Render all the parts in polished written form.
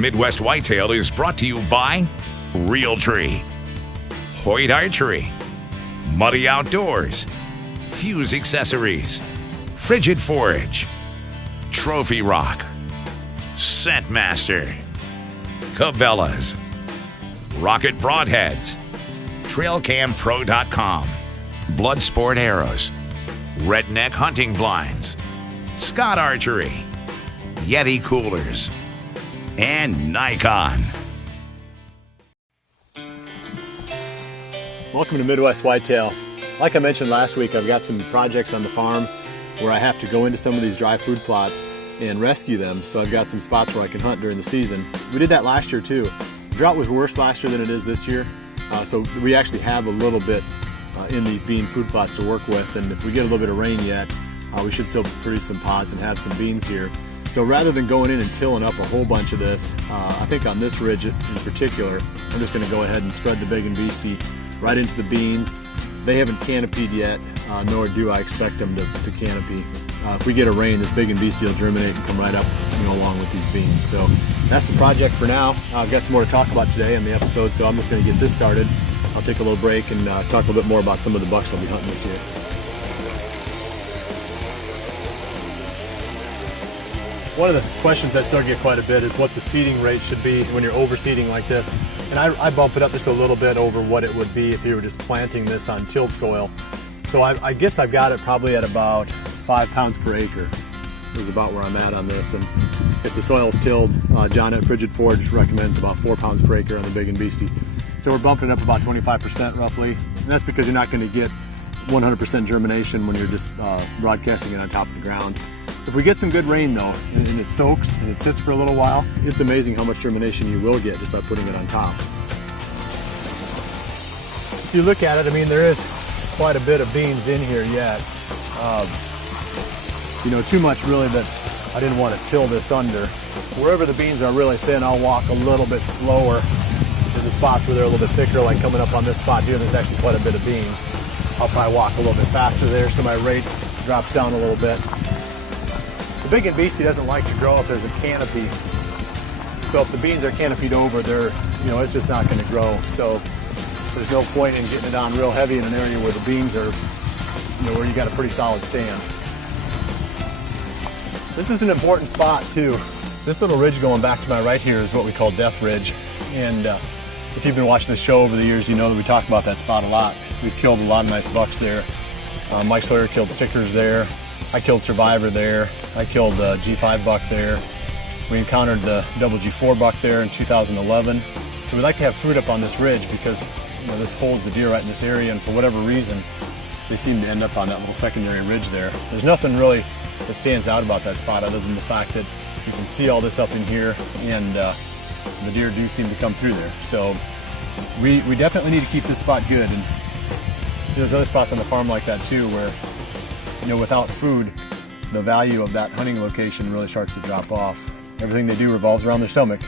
Midwest Whitetail is brought to you by Realtree, Hoyt Archery, Muddy Outdoors, Fuse Accessories, Frigid Forage, Trophy Rock, Scentmaster, Cabela's, Rocket Broadheads, TrailCamPro.com, Bloodsport Arrows, Redneck Hunting Blinds, Scott Archery, Yeti Coolers, and Nikon. Welcome to Midwest Whitetail. Like I mentioned last week, I've got some projects on the farm where I have to go into some of these dry food plots and rescue them, so I've got some spots where I can hunt during the season. We did that last year too. The drought was worse last year than it is this year, so we actually have a little bit in these bean food plots to work with, and if we get a little bit of rain yet, we should still produce some pods and have some beans here. So rather than going in and tilling up a whole bunch of this, I think on this ridge in particular, I'm just going to go ahead and spread the Big and Beastie right into the beans. They haven't canopied yet, nor do I expect them to canopy. If we get a rain, this Big and Beastie will germinate and come right up, along with these beans. So that's the project for now. I've got some more to talk about today on the episode, so I'm just going to get this started. I'll take a little break and talk a little bit more about some of the bucks I'll be hunting this year. One of the questions I still get quite a bit is what the seeding rate should be when you're overseeding like this. And I bump it up just a little bit over what it would be if you were just planting this on tilled soil. So I guess I've got it probably at about 5 pounds per acre is about where I'm at on this. And if the soil's tilled, John at Frigid Forage recommends about 4 pounds per acre on the Big and Beastie. So we're bumping it up about 25% roughly. And that's because you're not going to get 100% germination when you're just broadcasting it on top of the ground. If we get some good rain though, and it soaks and it sits for a little while, it's amazing how much germination you will get just by putting it on top. If you look at it, there is quite a bit of beans in here yet. Too much really that I didn't want to till this under. Wherever the beans are really thin, I'll walk a little bit slower to the spots where they're a little bit thicker, like coming up on this spot here, there's actually quite a bit of beans. I'll probably walk a little bit faster there so my rate drops down a little bit. The Big and Beastie doesn't like to grow if there's a canopy. So if the beans are canopied over, it's just not going to grow. So there's no point in getting it on real heavy in an area where the beans are, where you got a pretty solid stand. This is an important spot too. This little ridge going back to my right here is what we call Death Ridge. And if you've been watching the show over the years, you know that we talk about that spot a lot. We've killed a lot of nice bucks there. Mike Sawyer killed stickers there. I killed Survivor there. I killed the G5 buck there. We encountered the double G4 buck there in 2011. So we like to have fruit up on this ridge because this holds the deer right in this area, and for whatever reason, they seem to end up on that little secondary ridge there. There's nothing really that stands out about that spot other than the fact that you can see all this up in here, and the deer do seem to come through there. So we definitely need to keep this spot good. And there's other spots on the farm like that too, where without food, the value of that hunting location really starts to drop off. Everything they do revolves around their stomach.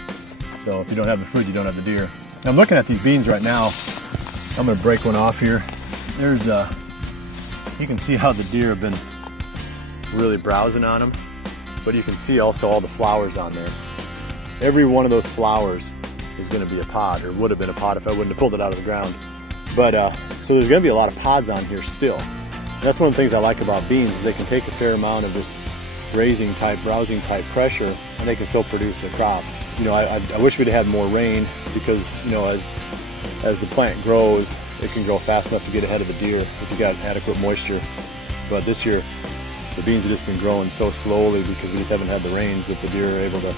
So if you don't have the food, you don't have the deer. Now, I'm looking at these beans right now. I'm going to break one off here. There's you can see how the deer have been really browsing on them, but you can see also all the flowers on there. Every one of those flowers is going to be a pod, or would have been a pod if I wouldn't have pulled it out of the ground. But so there's going to be a lot of pods on here still. That's one of the things I like about beans, is they can take a fair amount of this grazing type, browsing type pressure, and they can still produce a crop. I wish we'd had more rain, because as the plant grows, it can grow fast enough to get ahead of the deer if you got adequate moisture. But this year, the beans have just been growing so slowly because we just haven't had the rains that the deer are able to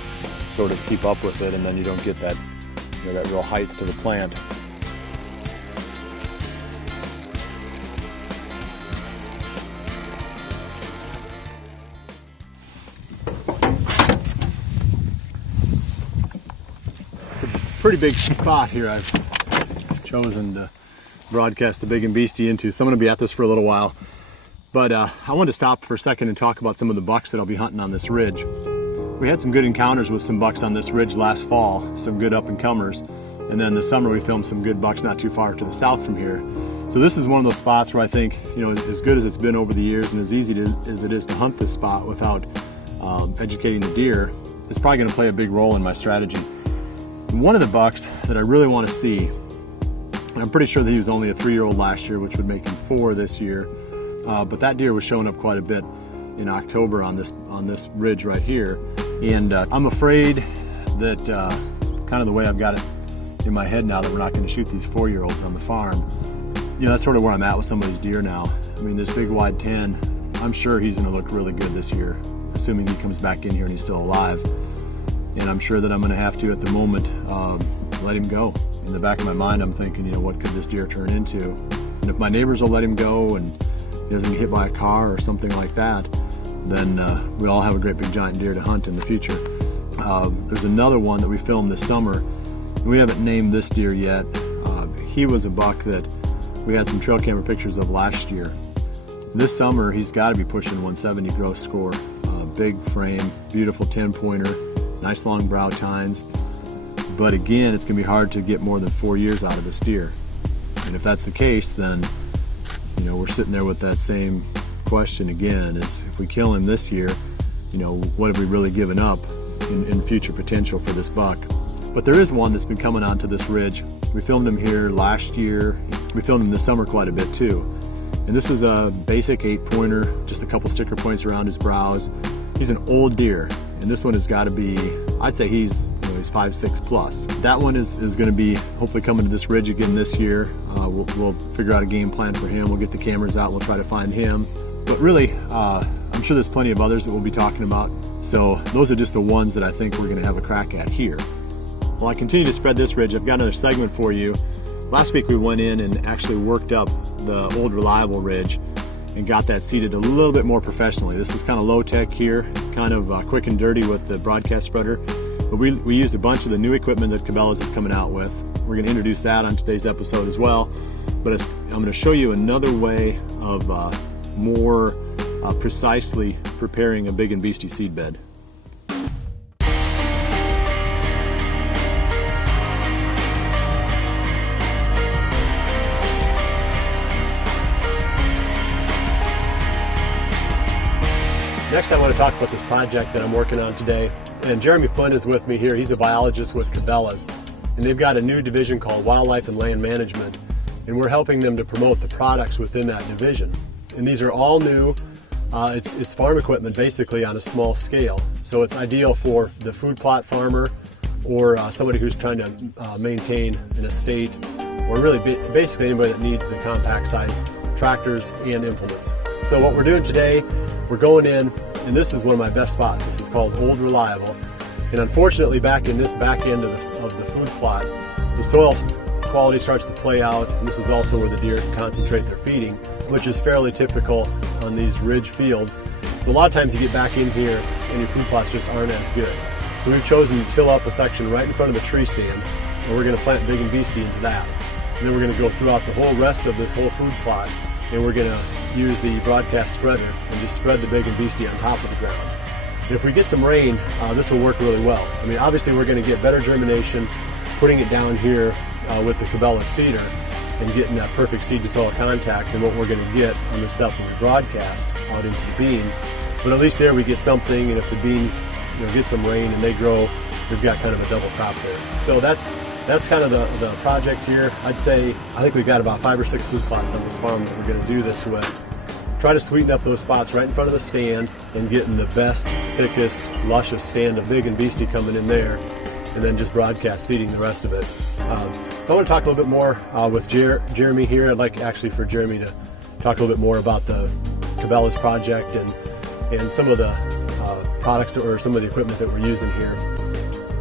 sort of keep up with it, and then you don't get that, that real height to the plant. Pretty big spot here I've chosen to broadcast the Big and Beastie into, so I'm going to be at this for a little while. But I wanted to stop for a second and talk about some of the bucks that I'll be hunting on this ridge. We had some good encounters with some bucks on this ridge last fall, some good up-and-comers, and then this summer we filmed some good bucks not too far to the south from here. So this is one of those spots where I think, as good as it's been over the years and as easy as it is to hunt this spot without educating the deer, it's probably going to play a big role in my strategy. One of the bucks that I really want to see, and I'm pretty sure that he was only a 3-year-old last year, which would make him 4 this year, but that deer was showing up quite a bit in October on this ridge right here. And I'm afraid that kind of the way I've got it in my head now, that we're not going to shoot these 4-year-olds on the farm. You know, that's sort of where I'm at with some of these deer now. I mean, this big wide 10, I'm sure he's going to look really good this year, assuming he comes back in here and he's still alive. And I'm sure that I'm going to have to, at the moment, let him go. In the back of my mind, I'm thinking, you know, what could this deer turn into? And if my neighbors will let him go and he doesn't get hit by a car or something like that, then we all have a great big giant deer to hunt in the future. There's another one that we filmed this summer. We haven't named this deer yet. He was a buck that we had some trail camera pictures of last year. This summer, he's got to be pushing 170 gross score. Big frame, beautiful 10-pointer, nice long brow tines. But again, it's going to be hard to get more than 4 years out of this deer. And if that's the case, then you know, we're sitting there with that same question again, is if we kill him this year, you know, what have we really given up in future potential for this buck? But there is one that's been coming onto this ridge. We filmed him here last year. We filmed him this summer quite a bit too. And this is a basic 8-pointer, just a couple sticker points around his brows. He's an old deer, and this one has got to be, I'd say he's 5'6" plus. That one is going to be hopefully coming to this ridge again this year. We'll figure out a game plan for him. We'll get the cameras out. We'll try to find him. But really, I'm sure there's plenty of others that we'll be talking about. So those are just the ones that I think we're going to have a crack at here. While I continue to spread this ridge, I've got another segment for you. Last week we went in and actually worked up the old reliable ridge and got that seeded a little bit more professionally. This is kind of low tech here, kind of quick and dirty with the broadcast spreader. But we used a bunch of the new equipment that Cabela's is coming out with. We're going to introduce that on today's episode as well. But I'm going to show you another way of more precisely preparing a big and beastie seed bed. Next, I want to talk about this project that I'm working on today. And Jeremy Flynn is with me here. He's a biologist with Cabela's. And they've got a new division called Wildlife and Land Management. And we're helping them to promote the products within that division. And these are all new. It's farm equipment basically on a small scale. So it's ideal for the food plot farmer or somebody who's trying to maintain an estate, or really basically anybody that needs the compact size tractors and implements. So what we're doing today, we're going in, and this is one of my best spots. This is called Old Reliable. And unfortunately, back in this back end of the food plot, the soil quality starts to play out, and this is also where the deer concentrate their feeding, which is fairly typical on these ridge fields. So a lot of times you get back in here and your food plots just aren't as good. So we've chosen to till up a section right in front of the tree stand, and we're going to plant big and beastie into that. And then we're going to go throughout the whole rest of this whole food plot, and we're going to use the broadcast spreader and just spread the big and beastie on top of the ground. And if we get some rain, this will work really well. I mean, obviously we're going to get better germination putting it down here with the Cabela seeder and getting that perfect seed to soil contact than what we're going to get on the stuff that we broadcast out into the beans. But at least there we get something, and if the beans get some rain and they grow, we've got kind of a double crop there. So that's kind of the project here. I think we've got about 5 or 6 food plots on this farm that we're going to do this with. Try to sweeten up those spots right in front of the stand and getting the best, thickest, luscious stand of big and beastie coming in there, and then just broadcast seeding the rest of it. So I want to talk a little bit more with Jeremy here. I'd like actually for Jeremy to talk a little bit more about the Cabela's project and some of the products or some of the equipment that we're using here.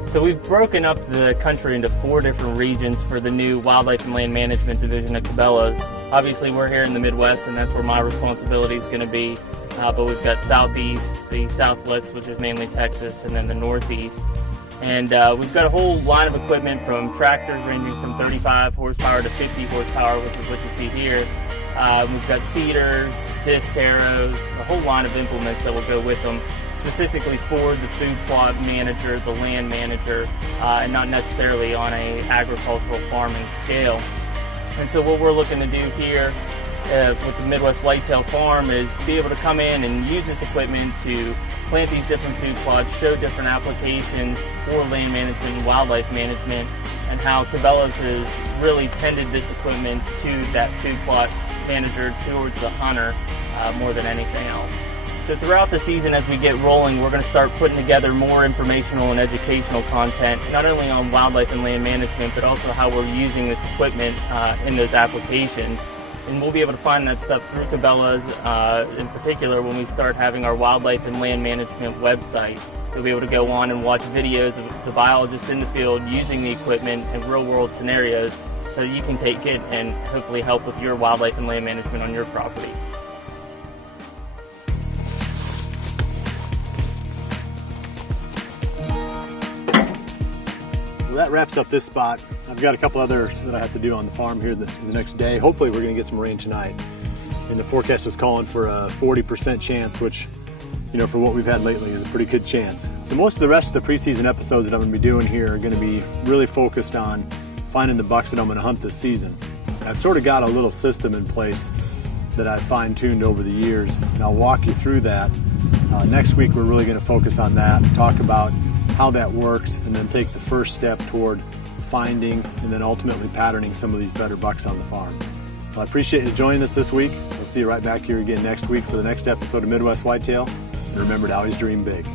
So we've broken up the country into 4 different regions for the new Wildlife and Land Management division of Cabela's. Obviously we're here in the Midwest, and that's where my responsibility is going to be. But we've got Southeast, the Southwest, which is mainly Texas, and then the Northeast. And we've got a whole line of equipment from tractors ranging from 35 horsepower to 50 horsepower, which is what you see here. We've got seeders, disc harrows, a whole line of implements that will go with them, specifically for the food plot manager, the land manager, and not necessarily on a agricultural farming scale. And so what we're looking to do here with the Midwest Whitetail Farm is be able to come in and use this equipment to plant these different food plots, show different applications for land management and wildlife management, and how Cabela's has really tended this equipment to that food plot manager towards the hunter more than anything else. So throughout the season as we get rolling, we're going to start putting together more informational and educational content, not only on wildlife and land management, but also how we're using this equipment in those applications. And we'll be able to find that stuff through Cabela's, in particular when we start having our wildlife and land management website. You'll be able to go on and watch videos of the biologists in the field using the equipment in real-world scenarios so that you can take it and hopefully help with your wildlife and land management on your property. Well, that wraps up this spot. I've got a couple others that I have to do on the farm here the next day. Hopefully we're going to get some rain tonight. And the forecast is calling for a 40% chance, which, you know, for what we've had lately is a pretty good chance. So most of the rest of the preseason episodes that I'm going to be doing here are going to be really focused on finding the bucks that I'm going to hunt this season. I've sort of got a little system in place that I've fine-tuned over the years, and I'll walk you through that. Next week we're really going to focus on that, talk about how that works, and then take the first step toward finding and then ultimately patterning some of these better bucks on the farm. Well, I appreciate you joining us this week. We'll see you right back here again next week for the next episode of Midwest Whitetail. And remember to always dream big.